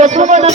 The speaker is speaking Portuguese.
Você não vai me